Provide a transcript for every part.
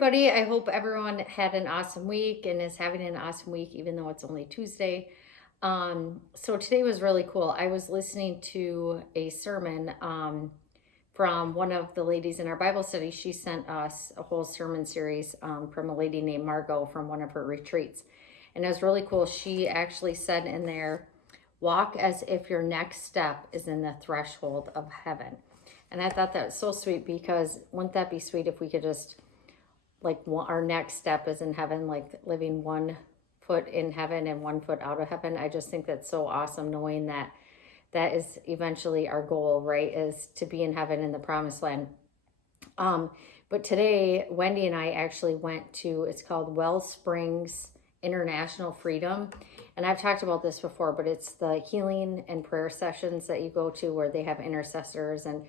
everybody. I hope everyone had an awesome week and is having an awesome week, even though it's only Tuesday. So today was really cool. I was listening to a sermon from one of the ladies in our Bible study. She sent us a whole sermon series from a lady named Margot from one of her retreats. And it was really cool. She actually said in there, walk as if your next step is in the threshold of heaven. And I thought that was so sweet, because wouldn't that be sweet if we could just, like, our next step is in heaven, like living 1 foot in heaven and 1 foot out of heaven. I just think that's so awesome, knowing that that is eventually our goal, right? Is to be in heaven in the promised land. But today, Wendy and I actually went to, it's called Wellsprings International Freedom. And I've talked about this before, but it's the healing and prayer sessions that you go to where they have intercessors and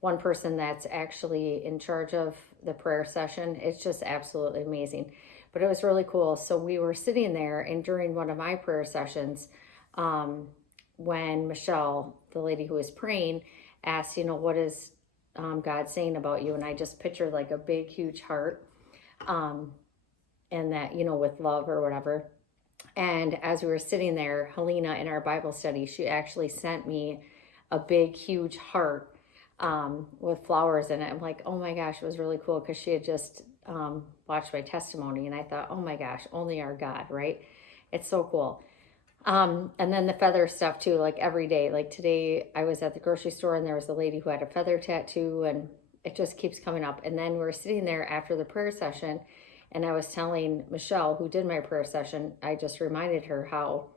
one person that's actually in charge of the prayer session. It's just absolutely amazing. But it was really cool. So we were sitting there, and during one of my prayer sessions, when Michelle, the lady who was praying, asked, what is God saying about you? And I just pictured like a big, huge heart, and that, with love or whatever. And as we were sitting there, Helena in our Bible study, she actually sent me a big, huge heart with flowers in it. I'm like, oh my gosh, it was really cool, because she had just watched my testimony, and I thought, oh my gosh, only our God, right? It's so cool. And then the feather stuff too, like every day. Like today I was at the grocery store and there was a lady who had a feather tattoo, and it just keeps coming up. And then we're sitting there after the prayer session, and I was telling Michelle, who did my prayer session, I just reminded her how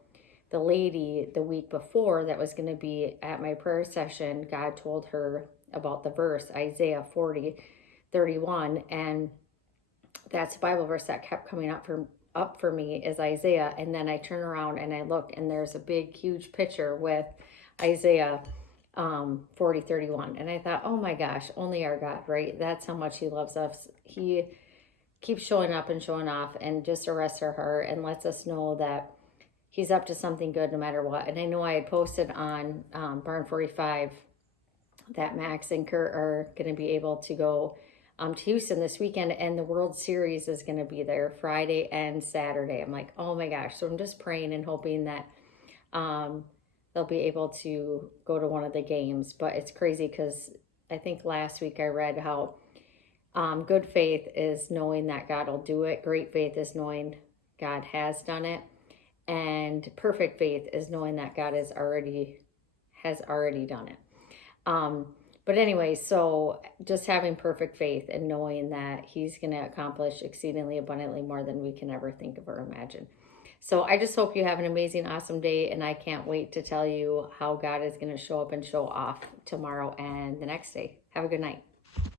the lady the week before that was going to be at my prayer session, God told her about the verse, Isaiah 40:31. And that's a Bible verse that kept coming up for me, is Isaiah. And then I turn around and I look, and there's a big, huge picture with Isaiah 40:31. And I thought, oh my gosh, only our God, right? That's how much he loves us. He keeps showing up and showing off, and just arrests our heart and lets us know that he's up to something good no matter what. And I know I had posted on Barn 45 that Max and Kurt are going to be able to go to Houston this weekend, and the World Series is going to be there Friday and Saturday. I'm like, oh my gosh. So I'm just praying and hoping that they'll be able to go to one of the games. But it's crazy, because I think last week I read how good faith is knowing that God will do it. Great faith is knowing God has done it. And perfect faith is knowing that God has already done it. But anyway, so just having perfect faith and knowing that he's going to accomplish exceedingly abundantly more than we can ever think of or imagine. So I just hope you have an amazing, awesome day, and I can't wait to tell you how God is going to show up and show off tomorrow and the next day. Have a good night.